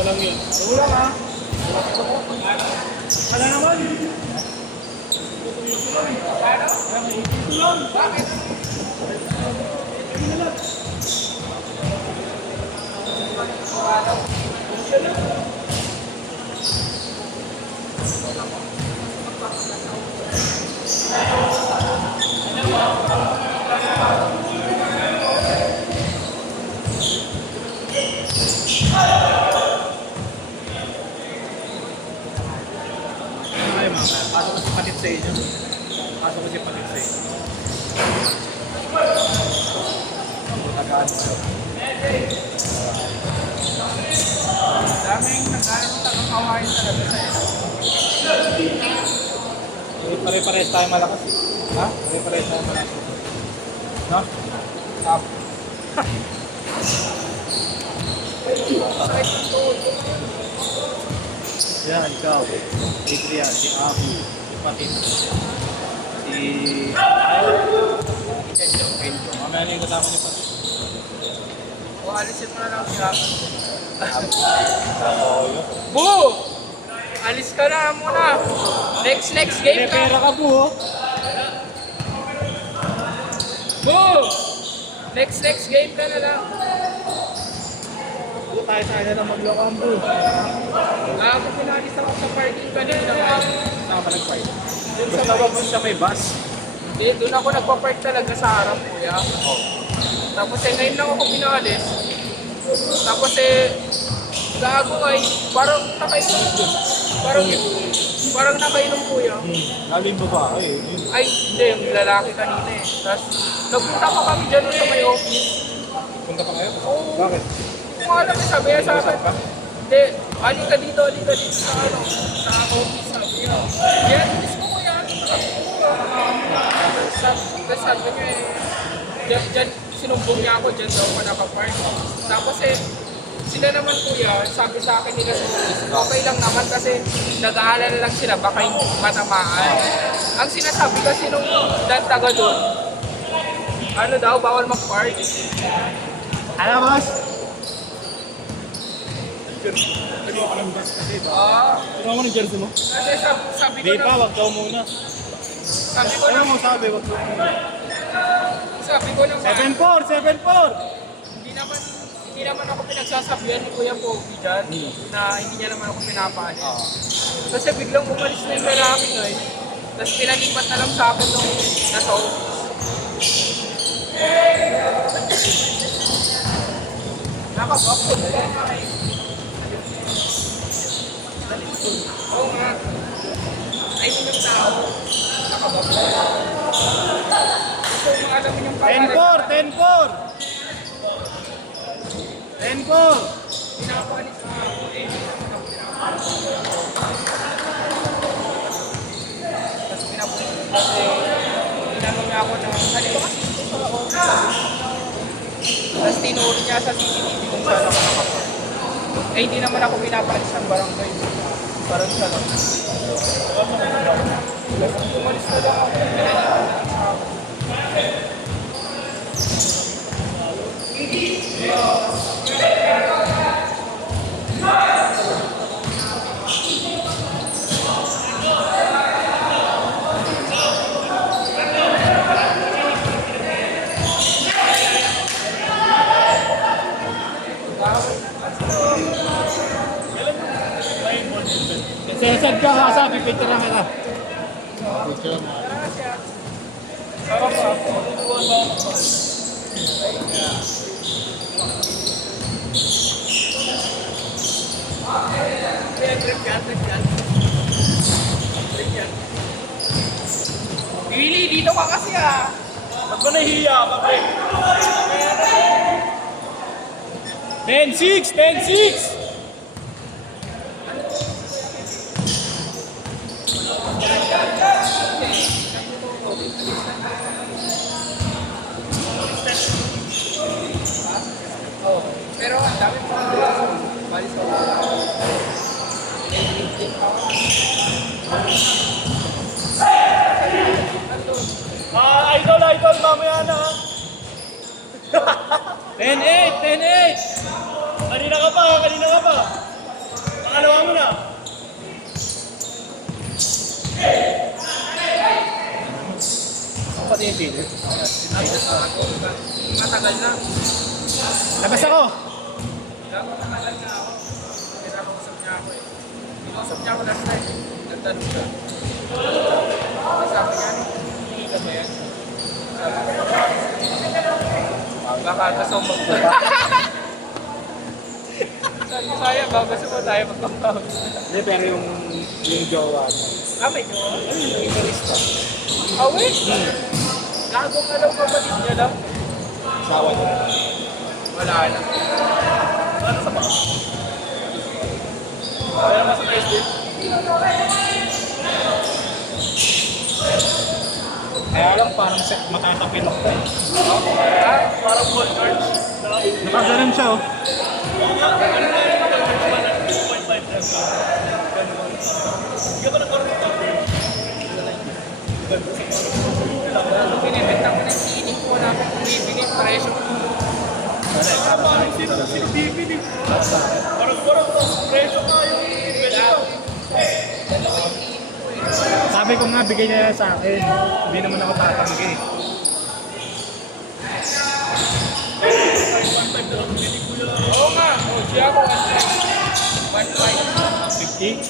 mo lang yun. Wala ka. Wala naman. Ito lang. Bakit? Pasok ko si Patit sa inyo. Pasok ko si Patit sa inyo. Tagaan mo. Daming nagkakawain talaga sa iyo. Pare-pares tayo malakas. Ha? Pare-pares tayo malakas. No? Stop. Yan, ikaw. Adrian, si Abu, si Patit, si... Mamaya na yung kasama ni Patit. O alisin mo na lang siya. Abu. Boo! Alis ka na muna. Next game ka. Pera ka po, oh. Boo! Next game ka na lang. Buo tayo sa kanya ng maglokang bro. Kung pinalis ako sa parking kanina, Saan ka nag-fight? Basta wag mo sa may bus. doon ako nagpa-park talaga sa harap, kuya. Tapos ngayon lang ako pinalis. Tapos gago ay, parang nakainom. Parang nakainom, kuya. Galing babae eh. Ay, hindi, yung lalaki kanina eh. Tapos, nagpunta pa kami dyan sa may office. Punta pa kayo? Oo. Bakit? Kung alam niya, sabi niya sa akin, hindi, halika dito sa office, sabi niya. Yan, mismo ko yan. Tapos sabi niya dyan, sinumbong niya ako, dyan daw ako nakapark. Tapos sila naman kuya, sabi sa akin nila sa office, okay lang naman kasi nag-aalala lang sila, baka yung matamaan. Ang sinasabi kasi nung taga doon, ano daw, bawal mag-park. Ano, boss? Naging ka ng bus kasi ba? Ano mo ng jersey mo? Kasi sabi ko Di pa, na, wag daw muna. sabi ko Ano na, mo sabi, wag daw muna. sabi ko na, 7-4! hindi naman ako pinagsasabihan ni Kuya Pogi dyan, na hindi niya naman ako pinapaalis. Kasi biglang umalis na yung lalaki ngayon, tapos pinalipat na lang sa akin nung nasa office. Nakabakto na yan. Oo nga. Ay, yung tao. Nakabakto. Gusto mo alamin yung pangalan. 10-4! 10-4! Pinapalis na ako eh. Tapos pinapalis kasi ginagawa niya ako ng halika kasi dito sa office. Tapos tinuro niya sa CCTV kung saan ako nakapag. Eh hindi naman ako pinapalis ng barangay. Parang siya lang. Umalis na lang ako. Sesad ka nga sabi, picture na kita. Picture mo. Sarap ah. Willie, dito ka kasi ah. Ba't ba nahihiya ka, pre? 10-6! 10-6! Oh, pero ang dami pa bali sa Idol, mamaya na. 10-8! 10-8! Kanina ka pa! Pati yung sili. Matagal na. Labas ako! Matagal na ako. Pinakausap niya ako eh. Pinausap niya ako last time. Nagtanong siya. Sabi niya, hindi ka ba yan? Sabi ko, baka gusto mo magpapag. Sabi ko, kaya ba gusto mo tayo magpapag? Hindi, pero yung jowa mo. May jowa? Yung ibarista. Oh, wait! Gagong alam ko ba niya lang? Asawa niya. Wala na. Ano sa baka? Kaya naman sa Facebook. Kaya lang parang matatapilok ka eh. Parang gold cards. Nakaganon siya oh. Binibenta ko ng sining ko, wala akong bumibili, presyo ko. Parang sino bibili? Parang presyo ka yung bibili. Dalawa yung sining ko eh. Sabi ko nga, bigay niya sa akin. Hindi naman ako tatanggi. Oo nga, siya ako 1.5. 50?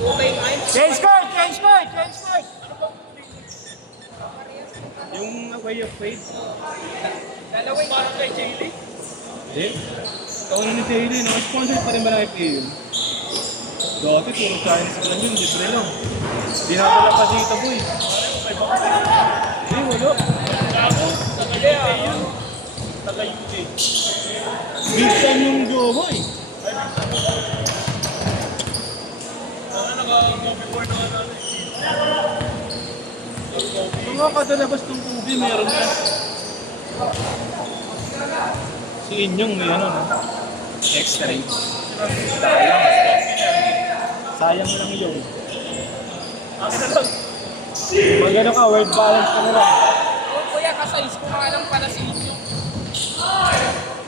2K mine. Change court! Change court! Change court! Yung way of fate. Dalawa yung parang kay Jaylee. Hindi. Ikaw na ni Taylor, naka-sponsor pa rin ba ng FPU? Dati, puro Chinese lang yun, libre lang. Dinadala pa dito, boy. Hindi, wala. Gago, taga yun. Taga-UJ. Big time yung jowa, boy. Naka-before na natin. Mga kadalabas ng tubig, meron ka. Si Inyong may ano, no? X-ray. Sayang lang yun. Pag ano ka, word balance ka na lang. Kuya, ka-size ko nga lang pala si Inyo.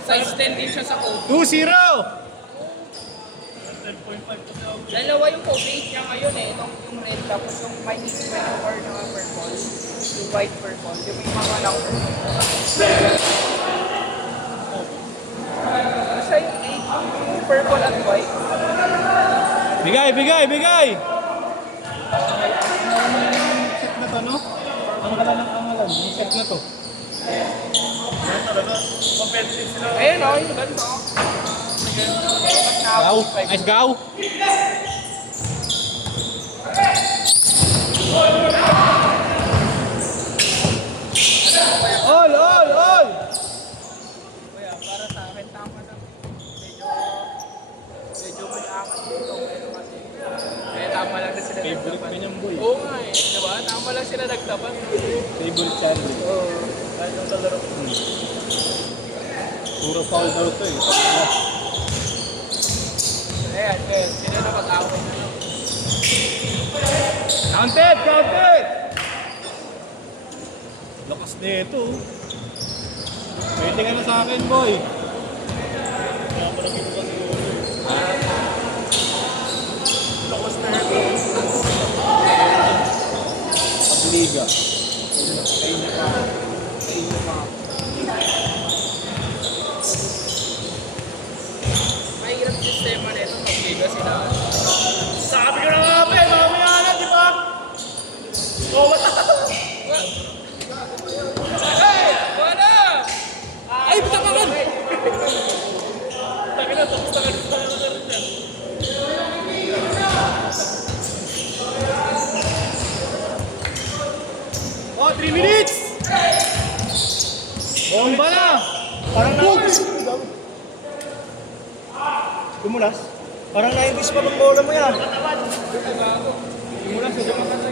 Size 10 din siya sa code. 2-0! Dalawa yung code 8 niya ngayon eh. Itong yung red tapos yung may 24 na purple. Yung white purple. Yung may mga lang Basta yung 8 yung purple at white. Bigay, bigay, bigay! Set na to, no? Ang kala ng angalan, yung set na to. Ayun o, yung ganito. Gaw! Nice gaw! All, all, all! Kuya, para sa akin tama lang. Medyo may akat dito. Pero kasi, kaya tama lang na sila Favorite nagtapat. ka niyang boy. Oo nga eh, diba? Tama lang sila nagtapat. Favorite channel. Oo. Kahit ang talaro. Puro foul daw to eh. Ayan, ayan. Sila na mag-away na lang. Counted! Counted! Lakas na ito. Pwede ka na sa akin, boy. Lakas na rin. Pagliga. Mahirap sistema nito. Pag-liga sila. Sabi ko na nga, pre! Mamaya na, di ba? Oh, wala! Hey! Wala! Ay, bitakangan! Taki na, tapos takan sa rin dyan. Oh, 3 minutes! Bomba na! Parang na-ibis. Kumulas? Parang na-ibis pa ng bola mo yan. Kumulas, hindi pa kasi.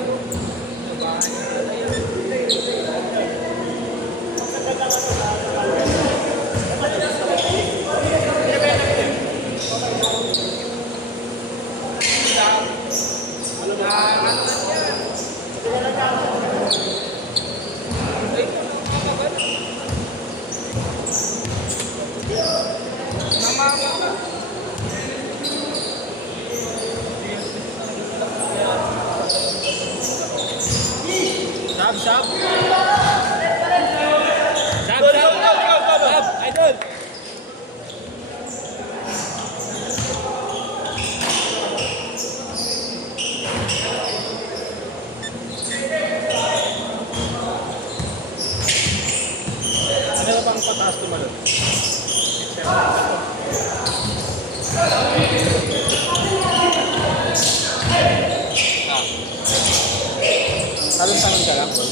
Talon-talon ka lang, boy.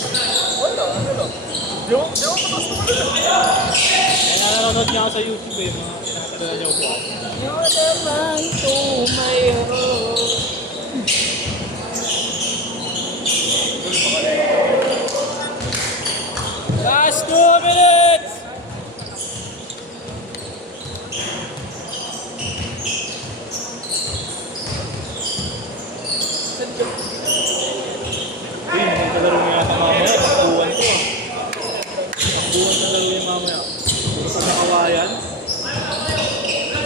Wala, ano lang. Di ako patas naman lang. Kaya nanonood niya ako sa YouTube eh, mga pinakatala niya po. Yun naman tumayo. Last 2 minutes! Uy, may kalaro mo yata mamaya. Takbuhan ko ah. Takbuhan na laro yung mamaya. Puro sa nakawayan.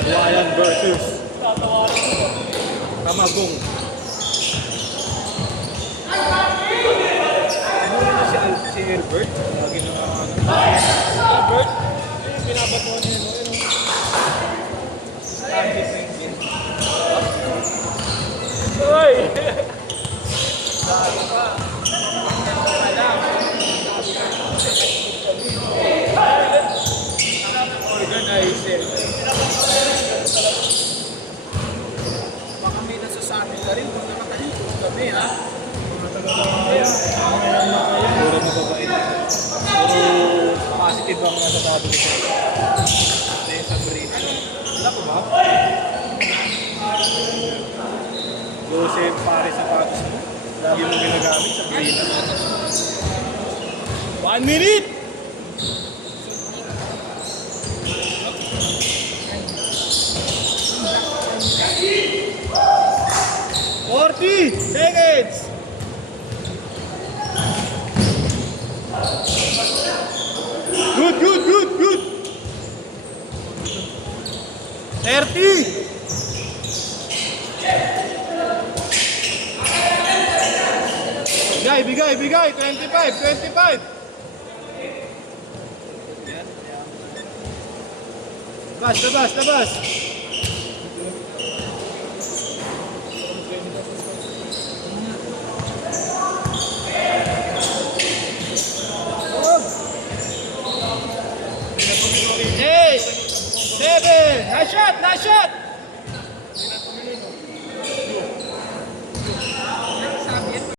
Kawayan versus Kamagong. Ano na si Albert? Lagi na Albert? Yung binabato niya no? Stanley Penguin. Uy! Dami pa. Organizer. Baka may nasasabi ka rin kung nakatalikod kami, ha? Puro mababait. Puro positive ang nasasabi nito. Hindi, Sabrina. Wala ko ba? Joseph Paris Sapatos mo. Lagi mo ginagamit, Sabrina. 1 minute! Seconds! Good, good, good, good! 30! Bigay, bigay! 25, 25! Labas! Eight, 7, nice shot!